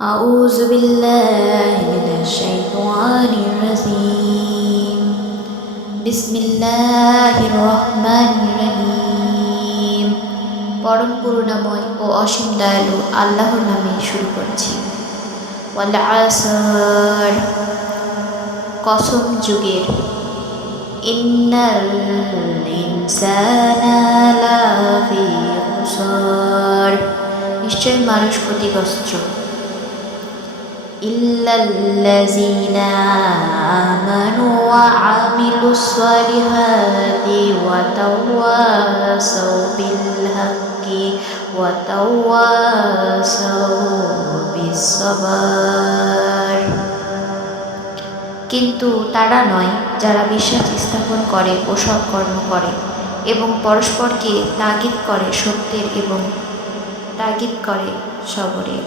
أعوذ بالله من الشيطان الرجيم بسم الله الرحمن الرحيم পরম করুণাময় ও অসীম দয়ালু আল্লাহর নামে শুরু করছি ওয়াল আসর কসম যুগের ইন্নাল ইনসানা লাফি খুসর নিশ্চয় মানুষ ক্ষতিগ্রস্ত إلا الذين آمنوا وعملوا الصالحات وتواصوا بالحق وتواصوا بالصبر কিন্তু তারা নয় যারা বিশ্বাস স্থাপন করে ও সৎকর্ম করে এবং পরস্পরকে তাগিদ করে সত্যের এবং তাগিদ করে সবরের